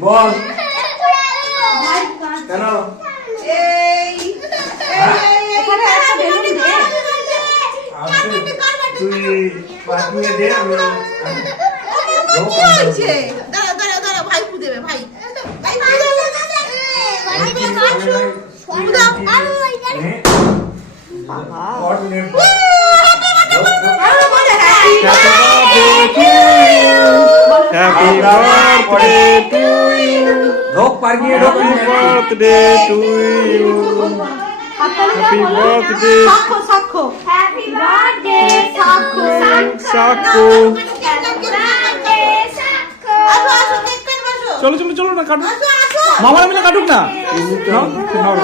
বল কেন দে তুই আমি দাঁড়া দাঁড়া দাঁড়া ভাই দেবে ভাই ভাই দেবে birthday to you. ঢোক পারগিয়ে। ঢোক Happy birthday to you. Happy birthday, সাক্ষ্য সাক্ষ্য। Happy birthday, বসো চলো চলো চলো না কাটুক। মামারা মিলে কাটুক না। নাও, নাও।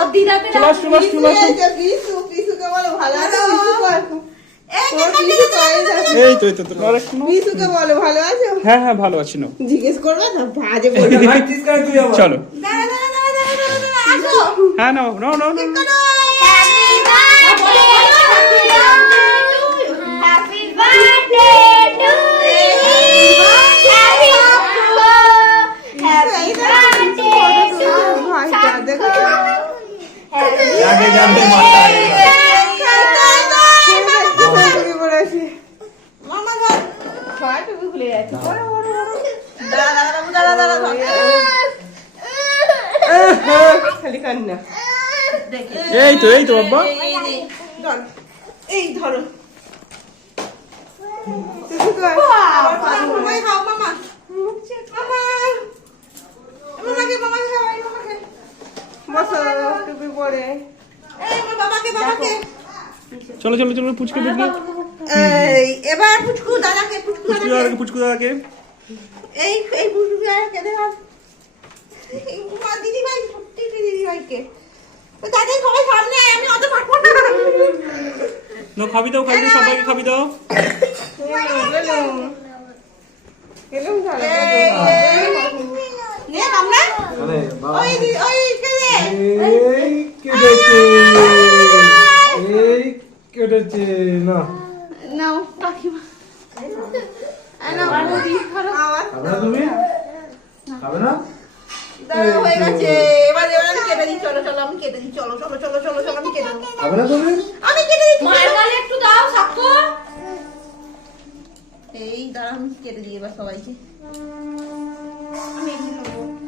ও দিদাকে চলে আসো চলে আসো চলে আসো পিসু পিসুকে বলো ভালো আছো পিসু কর এই পিসু করে যাচ্ছে এই তো এই তো তো, আর একটু নাও। পিসুকে বলো ভালো আছো? হ্যাঁ হ্যাঁ ভালো আছি নাও জিজ্ঞেস করবে না বাজে বলবে ভাই চিজ করে তুই আবার। চলো। হ্যাঁ নাও নাও নাও নাও। Happy birthday to you. Happy birthday. Happy birthday to ভাইটা দেখো আগে জানতে মাথা মামা ধর ছয় টুকু খুলে যাচ্ছে খালি কান্না এই তো এই তো বাবা এই, ধর। চলো চলো চলো পুচকে এই এবার পুচকু দাদাকে পুচকু পুচকু দাদাকে পুচকু দাদাকে এই এই পুচকু দাদাকে দেখা মা দিদি ভাই সত্যি দিদি ভাইকে দাদাই সবাই সামনে আয়, আমি অত পারব না নো খাবি দাও খাবি সবাইকে খাবি দাও নে আমরা ওই ওই কে এই কেটেছে এই কেটেছে না নাও কাকিমা। নাও, আবার খাবে না তুমি? খাবে না? দাঁড়াও, হয়ে গেছে। এবার এবার আমি কেটে দিই চলো চলো আমি কেটে দিই চলো চলো চলো চলো চলো আমি কেটে দিই। খাবে না তুমি? আমি কেটে মায়ের গালে একটু দাও সাক্ষ্য। এই দাঁড়া আমি কেটে দিই এবার সবাইকে। আমি নেব।